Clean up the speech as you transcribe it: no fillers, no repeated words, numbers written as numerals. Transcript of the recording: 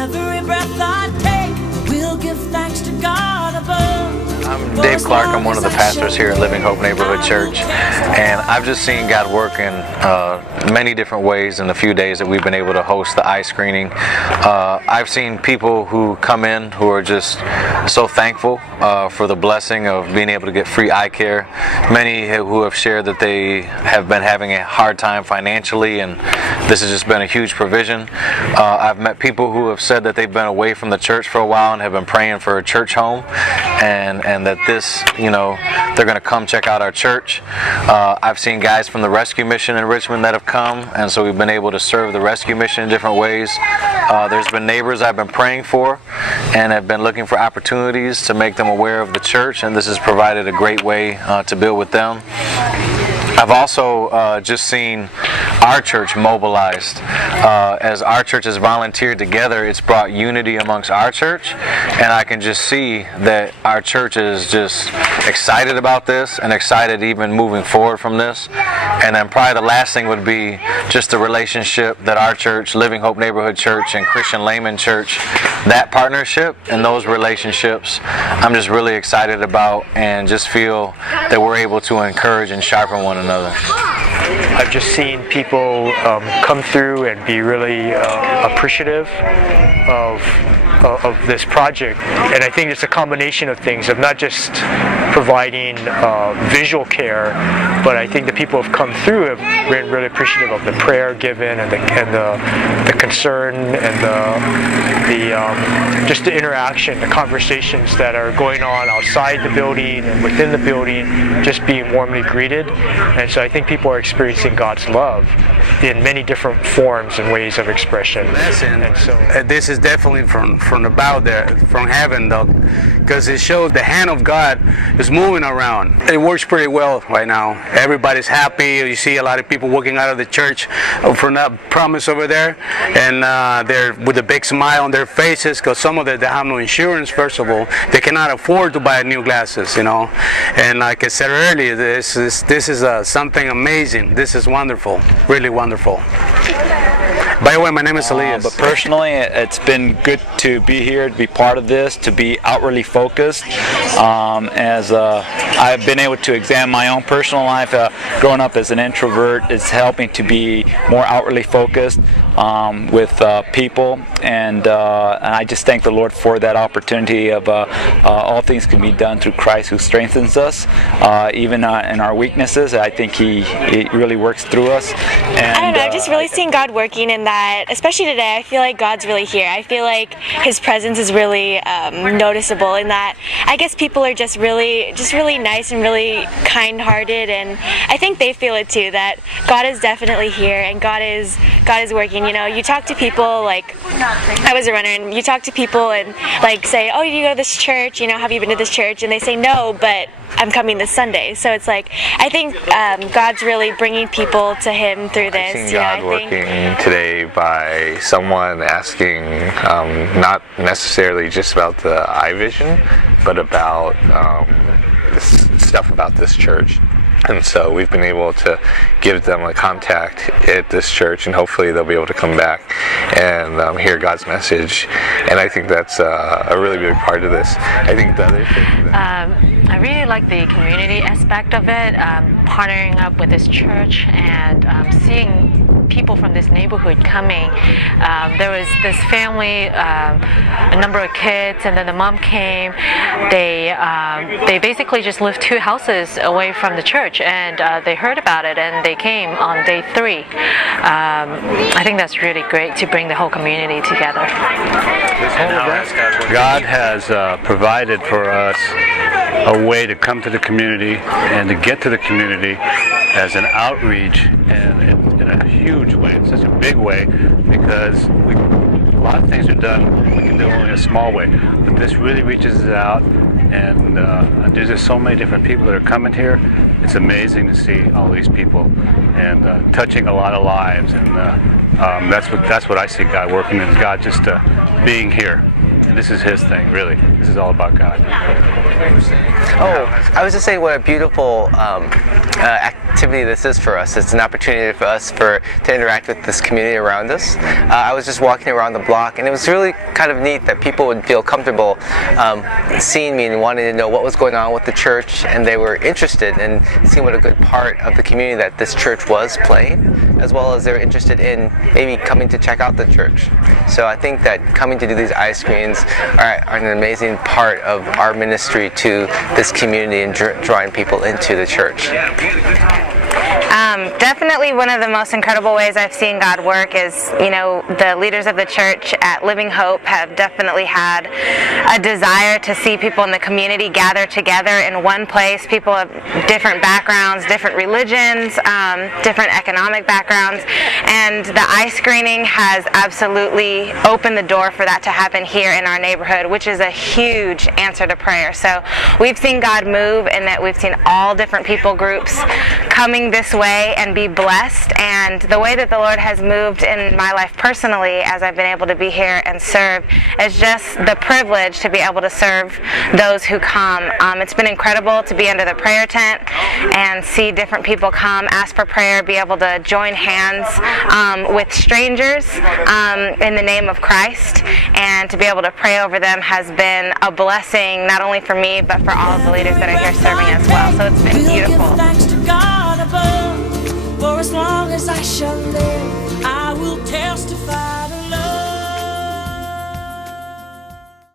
every breath I take, we'll give thanks to God above. I'm Dave Clark. I'm one of the pastors here at Living Hope Neighborhood Church, and I've just seen God work in many different ways in the few days that we've been able to host the eye screening. I've seen people who come in who are just so thankful for the blessing of being able to get free eye care. Many who have shared that they have been having a hard time financially, and this has just been a huge provision. I've met people who have said that they've been away from the church for a while and have been praying for a church home, and that this, they're going to come check out our church. I've seen guys from the rescue mission in Richmond that have come, and so we've been able to serve the rescue mission in different ways. There's been neighbors I've been praying for and have been looking for opportunities to make them aware of the church, and this has provided a great way to build with them. I've also just seen our church mobilized. As our church has volunteered together, it's brought unity amongst our church, and I can just see that our church is just excited about this and excited even moving forward from this. And then probably the last thing would be just the relationship that our church, Living Hope Neighborhood Church and Christian Layman Church, that partnership and those relationships I'm just really excited about, and just feel that we're able to encourage and sharpen one another. I've just seen people come through and be really appreciative of this project, and I think it's a combination of things, of not just providing visual care, but I think the people have come through have been really appreciative of the prayer given and the concern and just the interaction, the conversations that are going on outside the building and within the building, just being warmly greeted. And so I think people are experiencing God's love in many different forms and ways of expression. And so this is definitely from above there, from heaven, though, because it shows the hand of God is moving around. It works pretty well right now. Everybody's happy. You see a lot of people walking out of the church from that promise over there, and they're with a big smile on their faces, because some of them, they have no insurance. First of all, they cannot afford to buy new glasses, And like I said earlier, this is something amazing. This is wonderful, really wonderful. By the way, my name is Elias. But personally, it's been good to be here, to be part of this, to be outwardly focused. As I've been able to examine my own personal life, growing up as an introvert is helping to be more outwardly focused with people, and I just thank the Lord for that opportunity of all things can be done through Christ who strengthens us, even in our weaknesses. I think He really works through us. And, I don't know, I've just really seen God working in that, especially today. I feel like God's really here. I feel like His presence is really noticeable in that. I guess people are just really nice and really kind-hearted, and I think they feel it too, that God is definitely here and God is working. You talk to people, like, I was a runner, and you talk to people and like say, oh, you go to this church, have you been to this church? And they say no, but I'm coming this Sunday. So it's like, I think God's really bringing people to Him through this. I've seen God working today by someone asking not necessarily just about the eye vision, but about stuff about this church. And so we've been able to give them a contact at this church, and hopefully they'll be able to come back and hear God's message. And I think that's a really big part of this. I think the other thing I really like the community aspect of it, partnering up with this church and seeing people from this neighborhood coming. There was this family, a number of kids, and then the mom came. They basically just lived 2 houses away from the church, and they heard about it and they came on day 3. I think that's really great to bring the whole community together. God has provided for us a way to come to the community and to get to the community as an outreach, and in a huge way, in such a big way, because a lot of things are done, we can do only in a small way, but this really reaches out, and there's just so many different people that are coming here. It's amazing to see all these people and touching a lot of lives, and that's what I see God working in, is God just being here. And this is His thing, really. This is all about God. Oh, I was just saying what a beautiful activity this is for us. It's an opportunity for us to interact with this community around us. I was just walking around the block, and it was really kind of neat that people would feel comfortable seeing me and wanting to know what was going on with the church, and they were interested in seeing what a good part of the community that this church was playing, as well as they were interested in maybe coming to check out the church. So I think that coming to do these eye screens are an amazing part of our ministry to this community and drawing people into the church. Definitely one of the most incredible ways I've seen God work is, you know, the leaders of the church at Living Hope have definitely had a desire to see people in the community gather together in one place, people of different backgrounds, different religions, different economic backgrounds, and the eye screening has absolutely opened the door for that to happen here in our neighborhood, which is a huge answer to prayer. So we've seen God move in that we've seen all different people groups coming this way and be blessed, and the way that the Lord has moved in my life personally as I've been able to be here and serve is just the privilege to be able to serve those who come. It's been incredible to be under the prayer tent and see different people come, ask for prayer, be able to join hands with strangers in the name of Christ, and to be able to pray over them has been a blessing not only for me but for all of the leaders that are here serving as well. So it's been beautiful.